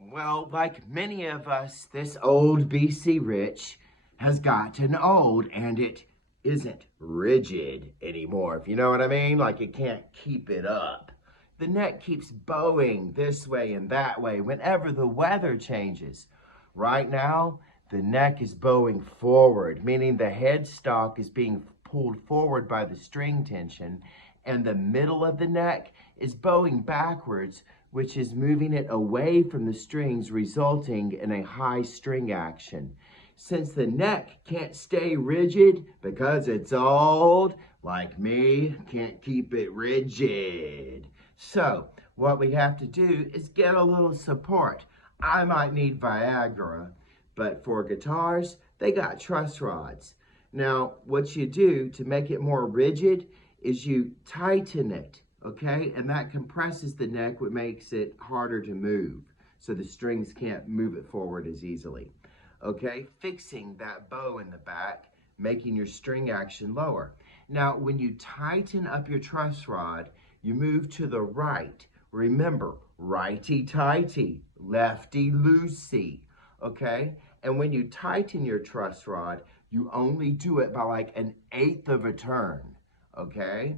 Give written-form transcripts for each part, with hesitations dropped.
Well, like many of us, this old BC Rich has gotten old and it isn't rigid anymore, if you know what I mean. Like it can't keep it up. The neck keeps bowing this way and that way whenever the weather changes. Right now, the neck is bowing forward, meaning the headstock is being pulled forward by the string tension, and the middle of the neck is bowing backwards, which is moving it away from the strings, resulting in a high string action. Since the neck can't stay rigid because it's old, like me, can't keep it rigid. So, what we have to do is get a little support. I might need Viagra, but for guitars, they got truss rods. Now, what you do to make it more rigid is you tighten it, okay? And that compresses the neck, which makes it harder to move. So the strings can't move it forward as easily. Okay, fixing that bow in the back, making your string action lower. Now, when you tighten up your truss rod, you move to the right. Remember, righty-tighty, lefty-loosey, okay? And when you tighten your truss rod, you only do it by like an eighth of a turn, okay?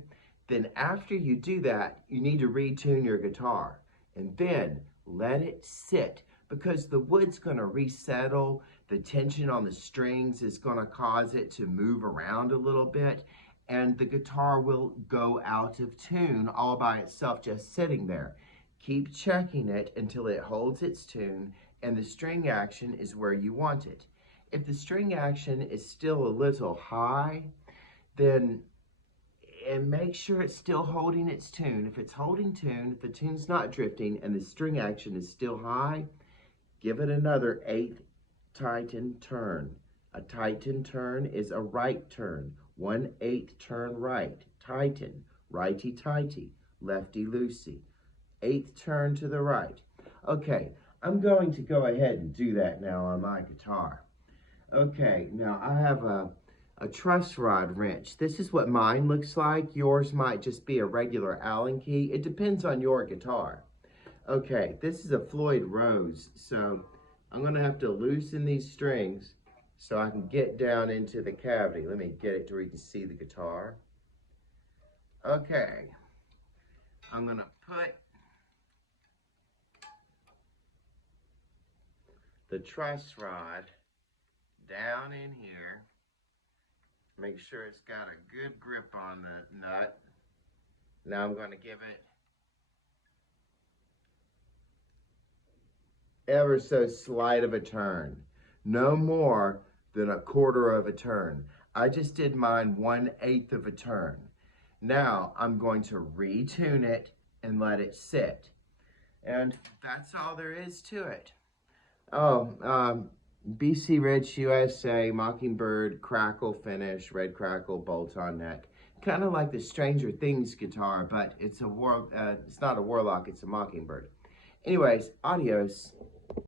Then after you do that, you need to retune your guitar and then let it sit because the wood's going to resettle. The tension on the strings is going to cause it to move around a little bit, and the guitar will go out of tune all by itself, just sitting there. Keep checking it until it holds its tune and the string action is where you want it. If the string action is still a little high, then and make sure it's still holding its tune. If it's holding tune, if the tune's not drifting and the string action is still high, give it another eighth tighten turn. A tighten turn is a right turn. 1/8 turn right. Tighten. Righty-tighty. Lefty-loosey. Eighth turn to the right. Okay, I'm going to go ahead and do that now on my guitar. Okay, now I have a truss rod wrench. This is what mine looks like. Yours might just be a regular Allen key. It depends on your guitar. Okay, this is a Floyd Rose, so I'm gonna have to loosen these strings so I can get down into the cavity. Let me get it to where you can see the guitar. Okay, I'm gonna put the truss rod down in here. Make sure it's got a good grip on the nut. Now I'm going to give it ever so slight of a turn. No more than a quarter of a turn. I just did mine 1/8 of a turn. Now I'm going to retune it and let it sit. And that's all there is to it. Oh, BC Rich USA, Mockingbird, Crackle finish, red crackle, bolt-on neck. Kind of like the Stranger Things guitar, but it's not a Warlock, it's a Mockingbird. Anyways, adios.